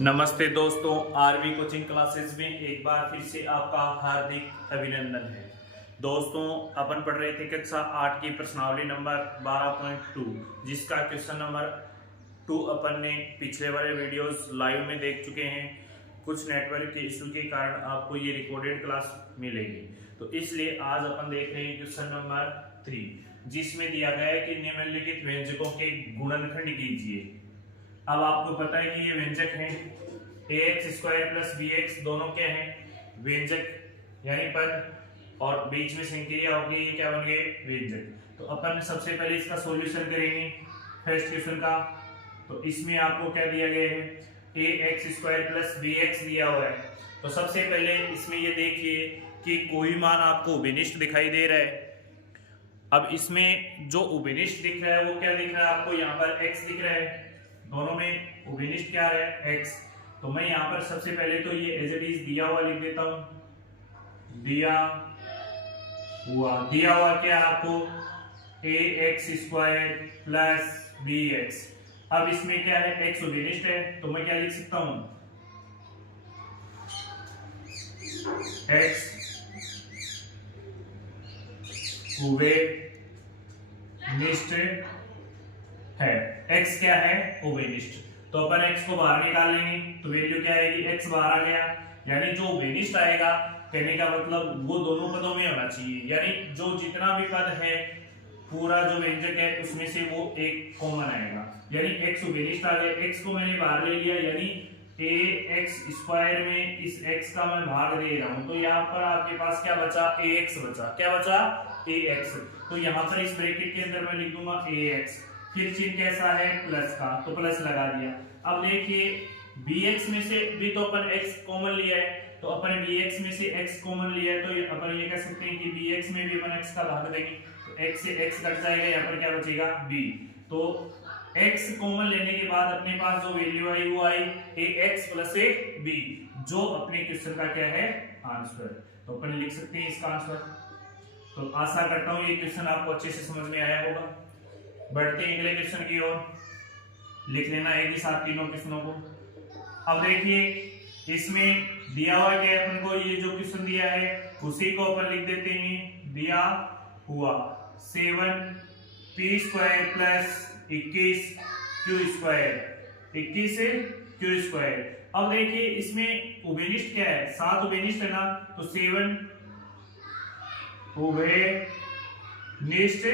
नमस्ते दोस्तों, RV coaching classes में एक बार फिर से आपका हार्दिक अभिनंदन है। दोस्तों, अपन पढ़ रहे थे कक्षा 8 की प्रश्नावली नंबर 12.2, जिसका क्वेश्चन नंबर 2 अपन ने पिछले वाले वीडियोस लाइव में देख चुके हैं। कुछ नेटवर्क के इशू के कारण आपको ये रिकॉर्डेड क्लास मिलेगी, तो इसलिए आज अपन देख रहे हैं क्वेश्चन नंबर 3, जिसमें दिया गया है कि निम्नलिखित व्यंजकों के गुणनखंड कीजिए। अब आपको पता है कि ये व्यंजक हैं ax² + bx, दोनों क्या हैं? व्यंजक यानी पद, और बीच में संक्रिया होगी, ये क्या बन गए? व्यंजक। तो अपन सबसे पहले इसका सॉल्यूशन करेंगे फर्स्ट क्वेश्चन का। तो इसमें आपको क्या दिया गया है? ax² + bx दिया हुआ है। तो सबसे पहले इसमें ये देखिए कि कोई मान आपको उभयनिष्ठ दिखाई दे रहा है। अब इसमें जो उभयनिष्ठ दिख रहा है वो क्या दिख रहा है आपको? यहाँ पर x दिख रहा है, दोनों में उभयनिष्ठ क्या है? x। तो मैं यहाँ पर सबसे पहले तो ये एज इट इज दिया हुआ लिख देता हूं। दिया हुआ क्या आपको? ax² + bx। अब इसमें क्या है? x उभयनिष्ठ है, तो मैं क्या लिख सकता हूं? x उभयनिष्ठ है। x क्या है? उभयनिष्ठ। तो अपन x को बाहर निकाल लेंगे, तो वैल्यू क्या आएगी? x बाहर आ गया, यानी जो उभयनिष्ठ आएगा, कहने का मतलब वो दोनों पदों में होना चाहिए, यानी जो जितना भी पद है पूरा जो व्यंजक है उसमें से वो एक कॉमन आएगा, यानी x उभयनिष्ठ आ गया। x को मैंने बाहर ले लिया, यानी ax² में इस x का मैं भाग दे रहा हूं, तो यहाँ पर आपके पास क्या बचा? ax बचा। क्या बचा? ax। तो यहाँ पर इस ब्रैकेट के अंदर मैं लिख दूंगा ax। फिर चिन्ह कैसा है? प्लस का, तो प्लस लगा दिया। अब देखिए bx में से भी तो अपन x कॉमन लिया है, तो अपन bx में से x कॉमन लिया है, तो अपन ये कह सकते हैं कि bx में भी अपन x का भाग देंगे, तो x से x कट जाएगा, यहाँ पर क्या बचेगा? b। तो x कॉमन लेने के बाद अपने पास जो वैल्यू आई वो आई ax + ab, जो अपने क्वेश्चन का क्या है? आंसर। तो अपन लिख सकते हैं इसका आंसर। तो आशा करता हूँ ये क्वेश्चन आपको अच्छे से समझ में आया होगा। बढ़ते हैं अगले क्वेश्चन की ओर, लिख लेना एक ही साथ तीनों क्वेश्चनों को। अब देखिए इसमें दिया हुआ क्या है अपन को? ये जो क्वेश्चन दिया है उसी को अपन लिख देते हैं। दिया हुआ 7p² + 21q²। अब देखिए इसमें उभयनिष्ठ क्या है? 7 उभयनिष्ठ है ना, तो 7 उभयनिष्ठ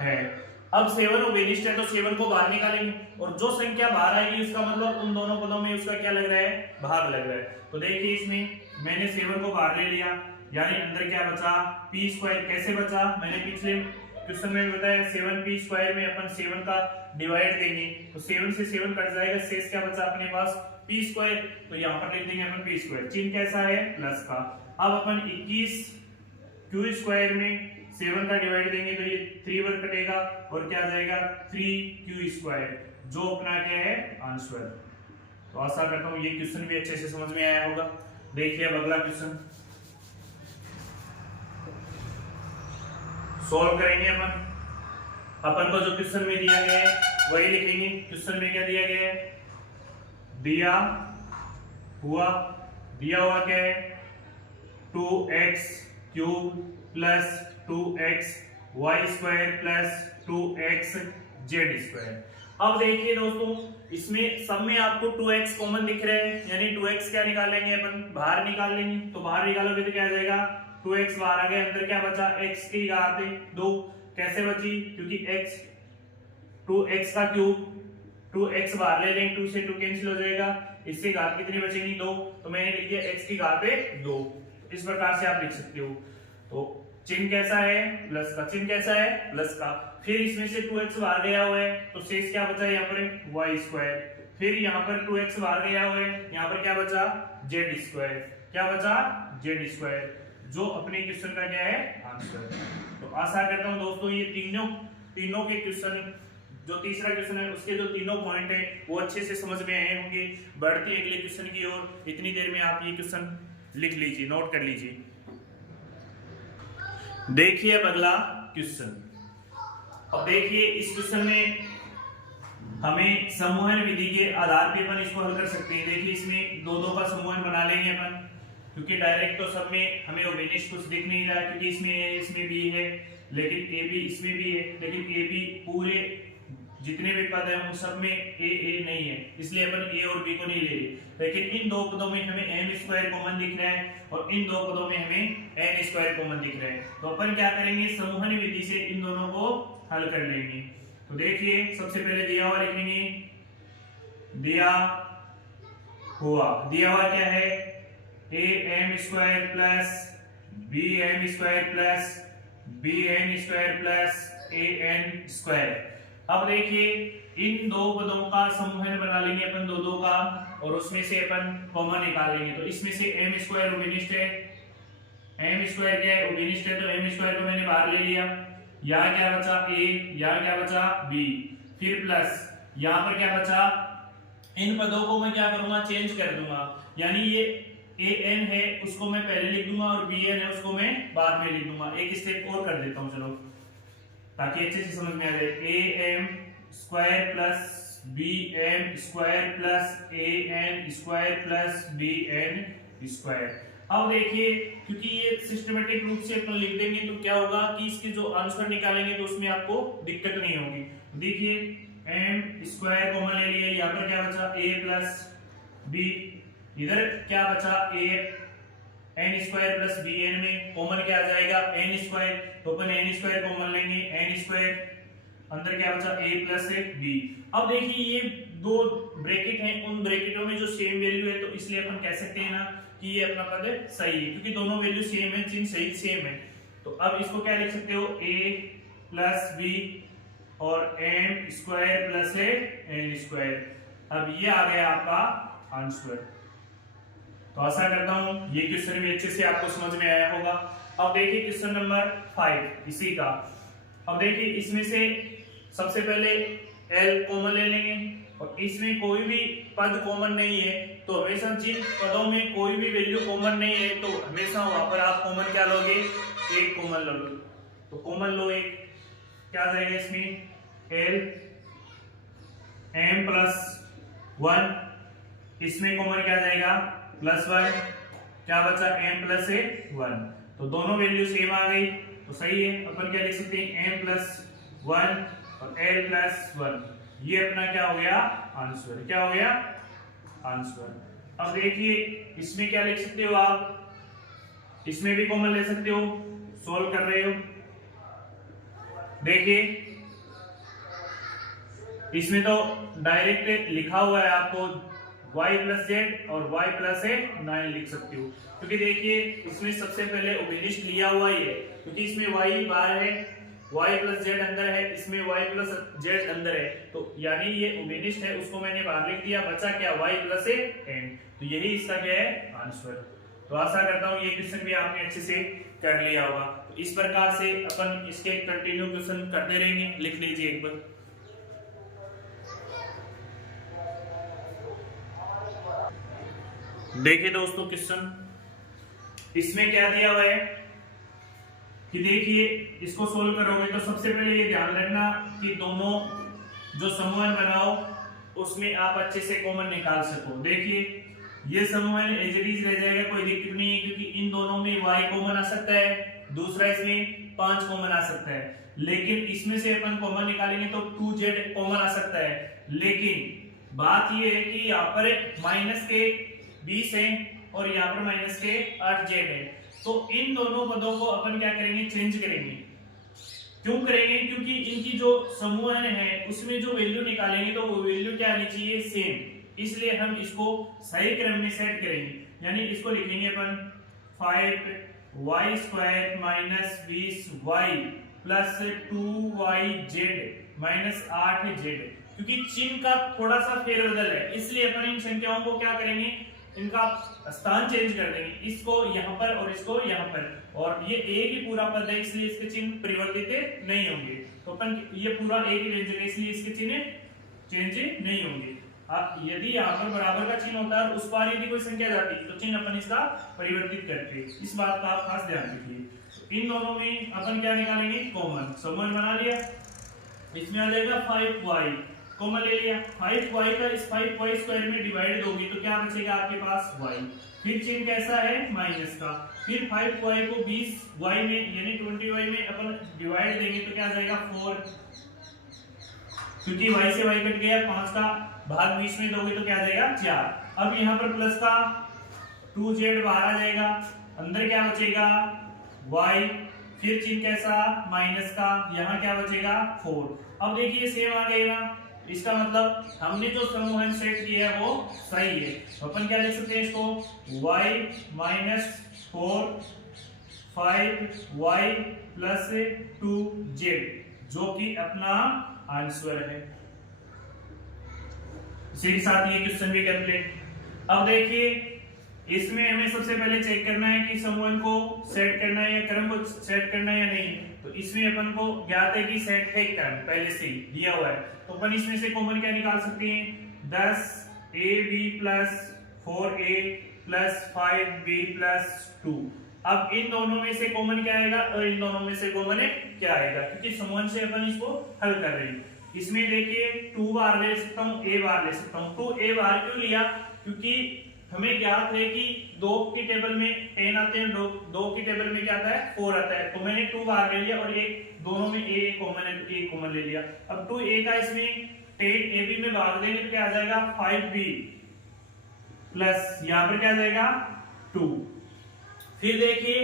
है। अब 7 उभयनिष्ठ है तो 7 को बाहर निकालेंगे, और जो संख्या बाहर आएगी उसका मतलब उन दोनों पदों में उसका क्या लग रहा है? भाग लग रहा है। तो देखिए इसमें मैंने 7 को बाहर ले लिया, यानी अंदर क्या बचा? p²। कैसे बचा? मैंने पिछले क्वेश्चन में बताया 7p² में अपन 7 का डिवाइड देंगे, तो 7 से 7 कट जाएगा, शेष क्या बचा अपने पास? p²। तो यहाँ पर लिख देंगे अपन p²। चिन्ह कैसा है? प्लस का। अब अपन 21q² में 7 का डिवाइड देंगे, तो ये 3 बार कटेगा, और क्या जाएगा? 3q², जो अपना क्या है? आंसर। तो आशा करता हूँ ये क्वेश्चन भी अच्छे से समझ में आया होगा। देखिए अब अगला क्वेश्चन सॉल्व करेंगे अपन को जो क्वेश्चन में दिया गया है वही लिखेंगे। क्वेश्चन में क्या दिया गया है? दिया हुआ क्या है? 2x³ + 2xy² + 2xz²। अब देखिए दोस्तों इसमें सब में आपको 2x कॉमन दिख रहे हैं, यानी 2x क्या निकालेंगे अपन? बाहर निकाल लेंगे। तो बाहर निकालोगे तो क्या आ जाएगा? 2x बाहर आ गया, अंदर क्या बचा? x की घात 2। कैसे बची? क्योंकि x 2x का क्यूब, 2x बाहर ले लेंगे, 2 से 2 कैंसिल हो जाएगा, इससे घात कितनी बचेगी? 2। तो मैंने लिख दिया x की घात 2। इस प्रकार से आप लिख सकते हो। तो चिन्ह कैसा है? प्लस का। चिन्ह कैसा है? प्लस का। फिर इसमें से 2x बाहर गया हुआ है, तो शेष क्या बचा? यहाँ पर y²। फिर यहाँ पर 2x बाहर गया हुआ है, यहाँ पर क्या बचा? z²। क्या बचा? z², जो अपने क्वेश्चन का क्या है? आंसर। तो आशा करता हूँ दोस्तों ये तीनों के क्वेश्चन, जो तीसरा क्वेश्चन है उसके जो तीनों पॉइंट है वो अच्छे से समझ में आए होंगे। बढ़ते अगले क्वेश्चन की ओर। इतनी देर में आप ये क्वेश्चन लिख लीजिए, नोट कर लीजिए। देखिए अब अगला क्वेश्चन। अब देखिए इस क्वेश्चन में हमें समूहन विधि के आधार पे अपन इसको हल कर सकते हैं। देखिए इसमें दो दो का समूहन बना लेंगे अपन, क्योंकि डायरेक्ट तो सब में हमें ओबेनिस्ट कुछ दिख नहीं रहा है, क्योंकि इसमें ए इसमें बी है, लेकिन ए बी इसमें भी है, लेकिन ए बी पूरे जितने भी पद हैं उन सब में ए नहीं है, इसलिए अपन ए और बी को नहीं ले रहे। लेकिन इन दो पदों में हमें एम स्क्वायर कॉमन दिख रहा है और इन दो पदों में हमें एन स्क्वायर कॉमन दिख रहा है। तो अपन क्या करेंगे, समूहन विधि से इन दोनों को हल कर लेंगे। तो देखिए सबसे पहले दिया हुआ लिखेंगे, दिया हुआ क्या है, A M square plus B M square plus B N square plus A N square. अब देखिए इन दो पदों का समूहन बना लेंगे अपन दो दो का, और उसमें से अपन कॉमन निकाल लेंगे। तो इसमें से एम स्क्वायर ओबेनिस्ट है, एम स्क्वायर क्या है, ओबेनिस्ट है, तो एम स्क्वायर को मैंने बाहर ले लिया। यहाँ क्या बचा ए, यहाँ क्या बचा बी, फिर प्लस यहाँ पर क्या बचा, इन पदों को मैं क्या करूंगा, चेंज कर दूंगा। यानी ये ए एन है उसको मैं पहले लिख दूंगा और बी एन है उसको मैं बाद में लिख दूंगा। एक स्टेप और कर देता हूं चलो, ताकि अच्छे से समझ में आ जाए। A M square plus B M square plus A N square plus B N square. अब देखिए क्योंकि ये सिस्टमेटिक रूप से अपन लिख देंगे तो क्या होगा कि इसके जो आंसर निकालेंगे तो उसमें आपको दिक्कत नहीं होगी। देखिए एम स्क्वायर कॉमन ले लिए, यहाँ पर क्या बचा ए प्लस बी, इधर क्या बचा A N square plus B N में कॉमन क्या आ जाएगा एन स्क्वायर, तो अपन एन स्क्वायर कॉमन लेंगे, एन स्क्वायर अंदर क्या बचा ए प्लस बी। अब देखिए ये दो ब्रैकेट हैं, उन ब्रैकेटों में जो सेम वैल्यू है तो इसलिए अपन कह सकते हैं ना कि ये अपना पद सही है, क्योंकि दोनों वैल्यू सेम है, चिन्ह सही सेम है। तो अब इसको क्या लिख सकते हो, ए प्लस बी और M square plus N square. अब ये आ गया आपका आंसर। तो आशा करता हूं ये क्वेश्चन भी अच्छे से आपको समझ में आया होगा। अब देखिए क्वेश्चन नंबर 5 इसी का। अब देखिए इसमें से सबसे पहले एल कॉमन ले लेंगे और इसमें कोई भी पद कॉमन नहीं है, तो हमेशा जिन पदों में कोई भी वैल्यू कॉमन नहीं है तो हमेशा वहां पर आप कॉमन क्या लोगे, एक कॉमन लो। तो कॉमन लो एक, क्या आ जाएगा इसमें एल एम प्लस 1, इसमें कॉमन क्या जाएगा प्लस 1, क्या बचा एम प्लस 1, तो दोनों वैल्यू सेम आ गई तो सही है। अपन क्या लिख सकते हैं एम प्लस 1 और एल प्लस 1, ये अपना क्या हो गया आंसर, क्या हो गया आंसर। अब देखिए इसमें क्या लिख सकते हो आप, इसमें भी कॉमन ले सकते हो, सोल्व कर रहे हो। देखिए इसमें तो डायरेक्ट लिखा हुआ है आपको y प्लस जेड और y प्लस 9 लिख सकते हो, क्योंकि देखिए इसमें सबसे पहले ओबेनिस्ट लिया हुआ ही है, क्योंकि इसमें y बाहर है, y प्लस जेड अंदर है, इसमें y प्लस जेड अंदर है, तो यानी ये ओबेनिस्ट है, उसको मैंने बाहर लिख दिया, बचा क्या y प्लस n, तो यही इसका क्या है आंसर। तो आशा करता हूँ ये क्वेश्चन भी आपने अच्छे से कर लिया होगा। तो इस प्रकार से अपन इसके कंटिन्यू क्वेश्चन करते रहेंगे, लिख लीजिए एक बार। देखिए दोस्तों क्वेश्चन इसमें क्या दिया हुआ है कि देखिए इसको सोल्व करोगे तो सबसे पहले ये ध्यान रखना कि दोनों जो समूहन बनाओ उसमें आप अच्छे से कॉमन निकाल सको। देखिए ये समूहन एज इट इज रह जाएगा, कोई दिक्कत नहीं है, क्योंकि इन दोनों में y कॉमन आ सकता है, दूसरा इसमें 5 कॉमन आ सकता है, लेकिन इसमें से अपन कॉमन निकालेंगे तो 2z कॉमन आ सकता है। लेकिन बात ये है कि यहाँ पर माइनस के 20 है और यहाँ पर माइनस के 8z है, तो इन दोनों पदों को अपन क्या करेंगे, चेंज करेंगे। क्यों करेंगे, क्योंकि इनकी जो समूहन है उसमें जो वैल्यू निकालेंगे तो वो वैल्यू क्या आनी चाहिए सेम, इसलिए हम इसको सही क्रम में सेट करेंगे। यानी इसको लिखेंगे अपन 5y square minus 20y plus 2yz minus 8z, क्योंकि चिन्ह का थोड़ा सा फेरबदल है, इसलिए अपन इन संख्याओं को क्या करेंगे, इनका स्थान चेंज कर देंगे, इसको यहाँ पर और इसको यहाँ पर, और ये एक ही पूरा पद है इसलिए इसके चिन्ह परिवर्तित नहीं होंगे। तो अपन ये पूरा एक ही व्यंजक है इसलिए इसके चिन्ह चेंज नहीं होंगे। यदि यहाँ पर बराबर का चिन्ह होता है और उस पार यदि कोई संख्या जाती तो चिन्ह अपन इसका परिवर्तित करते, इस बात का आप खास ध्यान रखिए। इन दोनों में अपन क्या निकालेंगे, कॉमन। समूहन बना लिया, इसमें आ जाएगा 5y कॉमन ले लिया, 5y का इस 5y स्क्वायर में डिवाइड दोगे तो क्या बचेगा आपके पास y, फिर चिन्ह कैसा है माइनस का, फिर 5y को 20y में यानी 20y में अपन डिवाइड देंगे तो क्या आ जाएगा 4, क्योंकि y से y कट गया, 5 का भाग 20 में दोगे तो क्या आ जाएगा 4। अब यहाँ पर प्लस का 2z बाहर आ जाएगा, अंदर क्या बचेगा y, फिर चिन्ह कैसा माइनस का, यहाँ क्या बचेगा 4। अब देखिए सेम आ गया ना, इसका मतलब हमने जो समूहन सेट किया है वो सही है। अपन क्या लिख सकते हैं इसको, y minus 4 5y plus 2z, जो कि अपना आंसर है। इसी के साथ ये क्वेश्चन भी कंप्लीट। अब देखिए इसमें हमें सबसे पहले चेक करना है कि समूहन को सेट करना है या क्रम को सेट करना है या नहीं। तो इसमें अपन को ज्ञात है कि सेट है क्रम पहले से ही दिया हुआ है, तो अपन इसमें से कॉमन क्या निकाल सकते हैं, 10ab plus 4a plus 5b plus 2। अब इन दोनों में से कॉमन क्या आएगा और इन दोनों में से कॉमन क्या आएगा, क्योंकि समूहन से अपन इसको हल कर रहे हैं। इसमें देखिए 2 बार ले सकता हूँ, a बार ले सकता हूँ। 2a बार क्यों लिया, क्योंकि हमें ज्ञात है कि 2 की टेबल में 10 आते हैं, 2 की टेबल में क्या आता है 4 आता है, तो मैंने 2 बार ले लिया और एक दोनों में a कॉमन है तो a कॉमन ले लिया। अब 2a का इसमें 10ab में भाग देंगे तो क्या आ जाएगा 5b प्लस यहाँ पर क्या आ जाएगा 2। फिर देखिए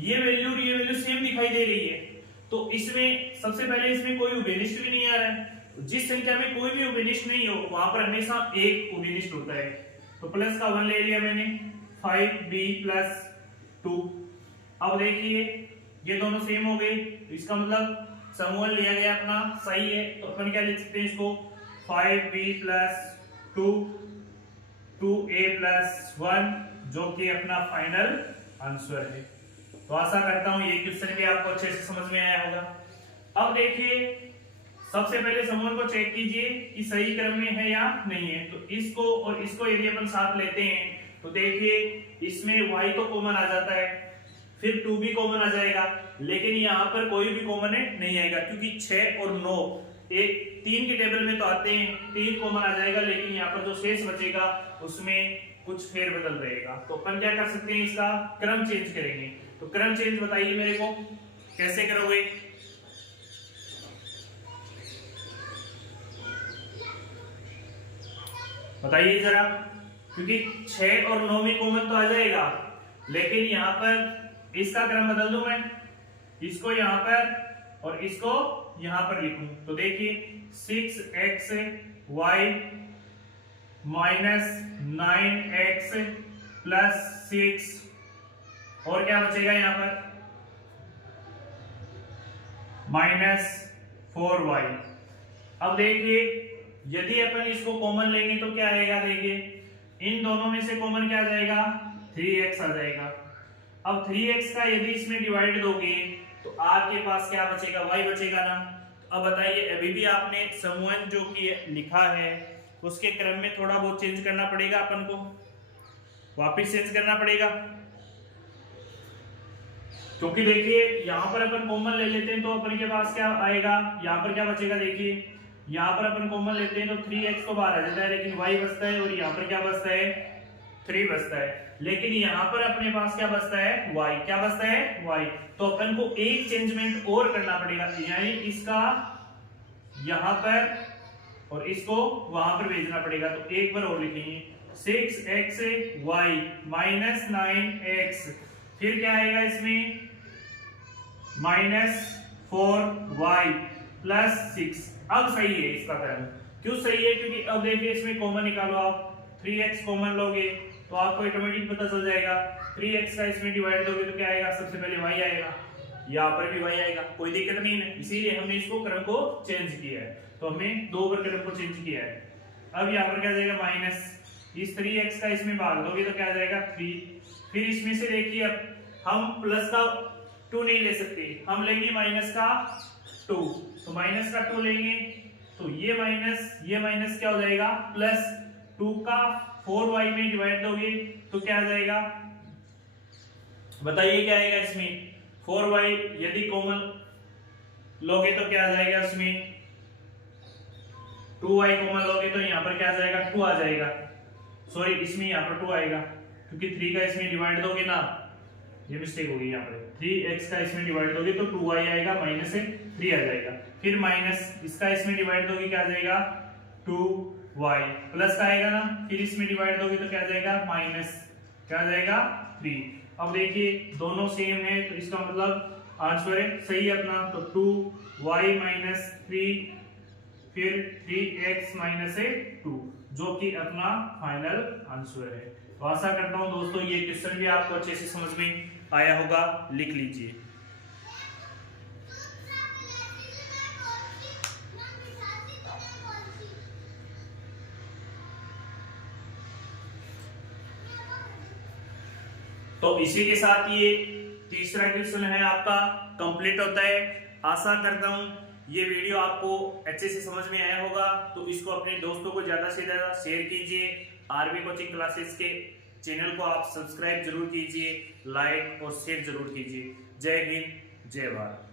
ये वैल्यू और ये वैल्यू सेम दिखाई दे रही है, तो इसमें सबसे पहले इसमें कोई उभयनिष्ठ भी नहीं आ रहा है। जिस संख्या में कोई भी उभयनिष्ठ नहीं हो वहां पर हमेशा एक उभयनिष्ठ होता है, तो प्लस का 1 ले लिया मैंने, 5b प्लस 2। अब देखिए ये दोनों सेम हो गए, तो इसका मतलब समूह लिया गया अपना सही है, तो अपन क्या लिख सकते हैं इसको 5b प्लस 2 2a प्लस 1, जो कि अपना फाइनल आंसर है। तो आशा करता हूं ये क्वेश्चन भी आपको अच्छे से समझ में आया होगा। अब देखिए सबसे पहले समूह को चेक कीजिए कि सही क्रम में है या नहीं है। तो इसको और इसको यदि अपन साथ लेते हैं तो देखिए इसमें y तो कॉमन आ जाता है, फिर 2 भी कॉमन आ जाएगा, लेकिन यहाँ पर कोई भी कॉमन नहीं आएगा, क्योंकि 6 और 9 एक 3 की टेबल में तो आते हैं, 3 कॉमन आ जाएगा, लेकिन यहाँ पर जो शेष बचेगा उसमें कुछ फेरबदल रहेगा। तो अपन क्या कर सकते हैं, इसका क्रम चेंज करेंगे। तो क्रम चेंज बताइए मेरे को कैसे करोगे। बताइए जरा, क्योंकि 6 और 9 में कॉमन तो आ जाएगा, लेकिन यहाँ पर इसका क्रम बदल दूं मैं, इसको यहाँ पर और इसको यहाँ पर लिखूं। तो देखिए 6xy माइनस 9x प्लस 6, और क्या बचेगा यहाँ पर माइनस 4y। अब देखिए यदि अपन इसको कॉमन लेंगे तो क्या आएगा, देखिए इन दोनों में से कॉमन क्या आ जाएगा 3x आ जाएगा। अब 3x का यदि इसमें डिवाइड दोगे तो आपके पास क्या बचेगा y बचेगा ना। अब बताइए अभी भी आपने समूहन जो कि लिखा है उसके क्रम में थोड़ा बहुत चेंज करना पड़ेगा, अपन को वापस चेंज करना पड़ेगा, क्योंकि देखिए यहाँ पर अपन कॉमन ले लेते हैं तो अपन के पास क्या आएगा, यहाँ पर क्या बचेगा, देखिए यहाँ पर अपन कॉमन लेते हैं तो 3x तो बाहर आ जाता है, लेकिन y बचता है, और यहाँ पर क्या बचता है 3 बचता है, लेकिन यहाँ पर अपने पास क्या बचता है y, क्या बचता है y। तो अपन को एक चेंजमेंट और करना पड़ेगा, यानी इसका यहाँ पर और इसको वहां पर भेजना पड़ेगा। तो एक बार और लिखेंगे 6xy माइनस 9x, फिर क्या आएगा इसमें माइनस 4y प्लस 6। अब सही है इसका क्रम, क्यों सही है, क्योंकि अब देखिए इसमें कॉमन निकालो, आप 3x कॉमन लोगे तो आपको ऑटोमेटिक पता चल जाएगा, 3x का इसमें डिवाइड दोगे तो क्या आएगा, सबसे पहले y आएगा, यहाँ पर भी y आएगा, कोई दिक्कत नहीं है, इसीलिए हमने इसको क्रम को चेंज किया है। तो हमने 2 बार क्रम को चेंज किया है। अब यहाँ पर क्या जाएगा माइनस, इस 3x का इसमें भाग दोगे तो क्या आ जाएगा 3, फिर इसमें से देखिए अब हम प्लस का 2 नहीं ले सकते, हम लेंगे माइनस का 2, तो माइनस का 2 लेंगे तो ये माइनस क्या हो जाएगा प्लस 2 का 4y में डिवाइड दोगे तो क्या आ जाएगा, बताइए क्या आएगा इसमें 4y, यदि कॉमन लोगे तो क्या आ जाएगा इसमें 2y कॉमन लोगे तो यहाँ पर क्या आ जाएगा 2 आ जाएगा, सॉरी इसमें यहाँ पर 2 आएगा क्योंकि 3 का इसमें डिवाइड दोगे ना, ये मिस्टेक होगी यहाँ पर, 3x का इसमें डिवाइड दोगे तो 2y आएगा, माइनस से 3 आ जाएगा, फिर माइनस इसका इसमें डिवाइड दोगे क्या आ जाएगा 2y, प्लस का आएगा ना, फिर इसमें डिवाइड दोगे तो क्या आ जाएगा माइनस, क्या आ जाएगा 3। अब देखिए दोनों सेम है तो इसका मतलब आंसर है सही है अपना, तो 2y माइनस 3 फिर 3x माइनस 2 जो कि अपना फाइनल आंसर है। तो आशा करता हूं दोस्तों ये क्वेश्चन भी आपको अच्छे से समझ में आया होगा, लिख लीजिए। तो इसी के साथ ये तीसरा क्वेश्चन है आपका कंप्लीट होता है। आशा करता हूं ये वीडियो आपको अच्छे से समझ में आया होगा, तो इसको अपने दोस्तों को ज्यादा से ज्यादा शेयर कीजिए। आरबी कोचिंग क्लासेस के चैनल को आप सब्सक्राइब जरूर कीजिए, लाइक और शेयर जरूर कीजिए। जय हिंद, जय भारत।